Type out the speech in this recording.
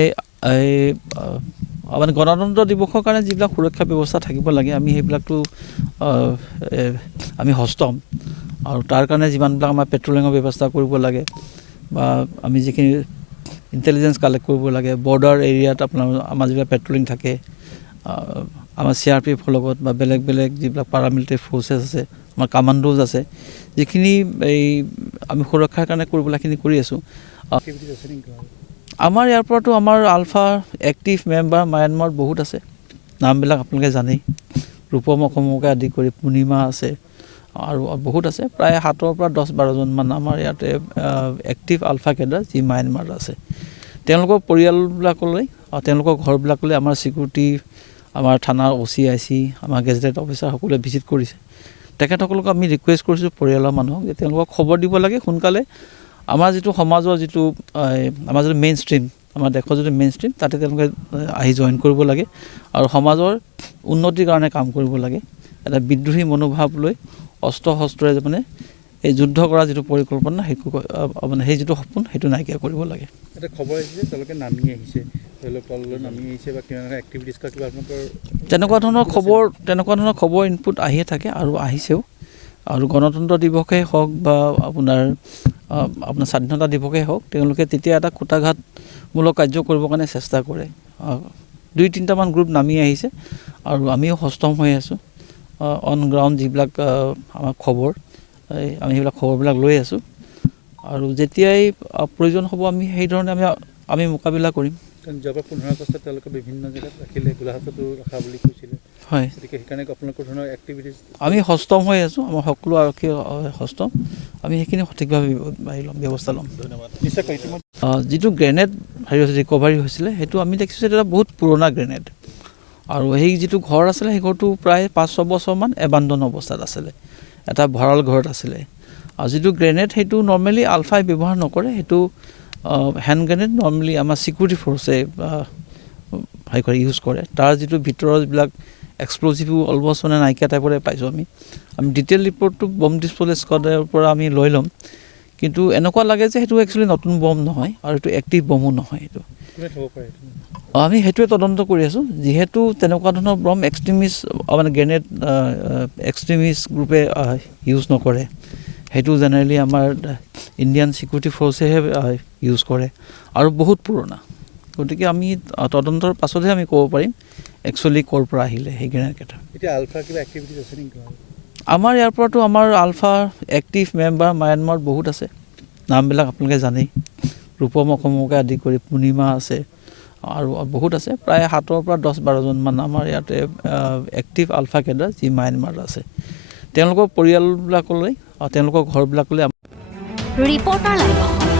এই এই মানে গণতন্ত্ৰ দিৱসৰ কাৰণে যিবিলাক সুৰক্ষা ব্যৱস্থা থাকিব লাগে আমি সেইবিলাকতো আমি হস্ত হ'ম আৰু তাৰ কাৰণে যিমানবিলাক আমাৰ পেট্ৰলিঙৰ ব্যৱস্থা কৰিব লাগে বা আমি যিখিনি ইণ্টেলিজেঞ্চ কালেক্ট কৰিব লাগে বৰ্ডাৰ এৰিয়াত আপোনাৰ আমাৰ যিবিলাক পেট্ৰলিং থাকে আমাৰ CRPFৰ লগত বা বেলেগ বেলেগ যিবিলাক পাৰামিলিটাৰী ফ'ৰ্চেছ আছে আমাৰ কামাণ্ডোজ আছে যিখিনি এই আমি সুৰক্ষাৰ কাৰণে কৰিবলাখিনি কৰি আছোঁ আমাৰ ইয়াৰ পৰাতো আমাৰ আলফা এক্টিভ মেম্বাৰ ম্যানমাৰত বহুত আছে নামবিলাক আপোনালোকে জানেই ৰূপম অসমকে আদি কৰি পূৰ্ণিমা আছে আৰু বহুত আছে প্ৰায় 7 পৰা 10-12জন মান আমাৰ ইয়াতে এক্টিভ আলফা কেডাৰ যি ম্যানমাৰত আছে তেওঁলোকৰ পৰিয়ালবিলাকলৈ তেওঁলোকৰ ঘৰবিলাকলৈ আমাৰ সিকিউৰিটি আমাৰ থানাৰ OC/IC আমাৰ গেজেটেড অফিচাৰ সকলোৱে ভিজিট কৰিছে তেখেতসকলক আমি ৰিকুৱেষ্ট কৰিছোঁ পৰিয়ালৰ মানুহক যে তেওঁলোকক খবৰ দিব লাগে সোনকালে আমাৰ যিটো সমাজৰ যিটো আমাৰ যিটো মেইন ষ্ট্ৰীম আমাৰ দেশৰ যিটো মেইন ষ্ট্ৰীম তাতে তেওঁলোকে আহি জইন কৰিব লাগে আৰু সমাজৰ উন্নতিৰ কাৰণে কাম কৰিব লাগে এটা বিদ্ৰোহী মনোভাৱ লৈ অস্ত্ৰ শস্ত্ৰৰে মানে এই যুদ্ধ কৰা যিটো পৰিকল্পনা সেইটো মানে সেই যিটো সপোন সেইটো নাইকিয়া কৰিব লাগে এটা খবৰ আহিছে তেওঁলোকে নামি আহিছে তললৈ নামি আহিছে বা কিবা এক্টিভিটিছ কিবা আপোনালোকৰ তেনেকুৱা ধৰণৰ খবৰ ইনপুট আহিয়ে থাকে আৰু আহিছেও আৰু গণতন্ত্ৰ দিৱসেই হওক বা আপোনাৰ স্বাধীনতা দিৱসেই হওক তেওঁলোকে তেতিয়া এটা খুটাঘাতমূলক কাৰ্য কৰিবৰ কাৰণে চেষ্টা কৰে 2-3টামান গ্ৰুপ নামি আহিছে আৰু আমিও সষ্টম হৈ আছোঁ অন গ্ৰাউণ্ড যিবিলাক আমাৰ খবৰ আমি সেইবিলাক খবৰবিলাক লৈ আছোঁ আৰু যেতিয়াই প্ৰয়োজন হ'ব আমি সেই ধৰণে আমি মোকাবিলা কৰিম যোৱাবাৰ 15 আগষ্টত তেওঁলোকে বিভিন্ন জেগাত ৰাখিলে গোলাঘাটতো ৰখা বুলি কৈছিলে হয় গতিকে সেইকাৰণে আপোনালোকৰ ধৰণৰ এক্টিভিটিছ আমি সষ্টম হৈ আছোঁ আমাৰ সকলো আৰক্ষী সষ্টম আমি সেইখিনি সঠিকভাৱে ব্যৱস্থা ল'ম ধন্যবাদ নিশ্চয় যিটো গ্ৰেনেড ৰিকভাৰী হৈছিলে সেইটো আমি দেখিছোঁ সেইটো এটা বহুত পুৰণা গ্ৰেনেড আৰু সেই যিটো ঘৰ আছিলে সেই ঘৰটো প্ৰায় 5-6 বছৰমান এবাণ্ডন অৱস্থাত আছিলে এটা ভঁৰাল ঘৰত আছিলে আৰু যিটো গ্ৰেনেড সেইটো নৰ্মেলি আলফাই ব্যৱহাৰ নকৰে সেইটো হেণ্ড গ্ৰেনেড নৰ্মেলি আমাৰ সিকিউৰিটি ফ'ৰ্চে ইউজ কৰে তাৰ যিটো ভিতৰৰ যিবিলাক এক্সপ্ল'জিভো অলমষ্ট মানে নাইকিয়া টাইপৰে পাইছোঁ আমি ডিটেইল ৰিপৰ্টটো বম ডিছপ'জেল স্কোৱাডৰ পৰা আমি লৈ ল'ম কিন্তু এনেকুৱা লাগে যে সেইটো একচুৱেলি নতুন বম নহয় আৰু এইটো এক্টিভ বমো নহয় এইটো আমি সেইটোৱে তদন্ত কৰি আছোঁ যিহেতু তেনেকুৱা ধৰণৰ বম এক্সট্ৰিমিষ্ট মানে গ্ৰেনেড এক্সট্ৰিমিষ্ট গ্ৰুপে ইউজ নকৰে সেইটো জেনেৰেলি আমাৰ ইণ্ডিয়ান সিকিউৰিটি ফ'ৰ্চেহে ইউজ কৰে আৰু বহুত পুৰণা গতিকে আমি তদন্তৰ পাছতহে আমি ক'ব পাৰিম একচুৱেলি ক'ৰ পৰা আহিলে সেই গ্ৰেনেডকেইটা এতিয়া আলফা কিবা এক্টিভিটিছ আছে নেকি আমাৰ ইয়াৰ পৰাতো আমাৰ আলফা এক্টিভ মেম্বাৰ ম্যানমাৰত বহুত আছে নামবিলাক আপোনালোকে জানেই ৰূপম অসমকে আদি কৰি পূৰ্ণিমা আছে আৰু বহুত আছে প্ৰায় 7 পৰা 10-12জন মান আমাৰ ইয়াতে এক্টিভ আলফা কেডাৰ যি ম্যানমাৰত আছে তেওঁলোকৰ পৰিয়ালবিলাকলৈ তেওঁলোকৰ ঘৰবিলাকলৈ ৰিপৰ্টাৰ লাইভ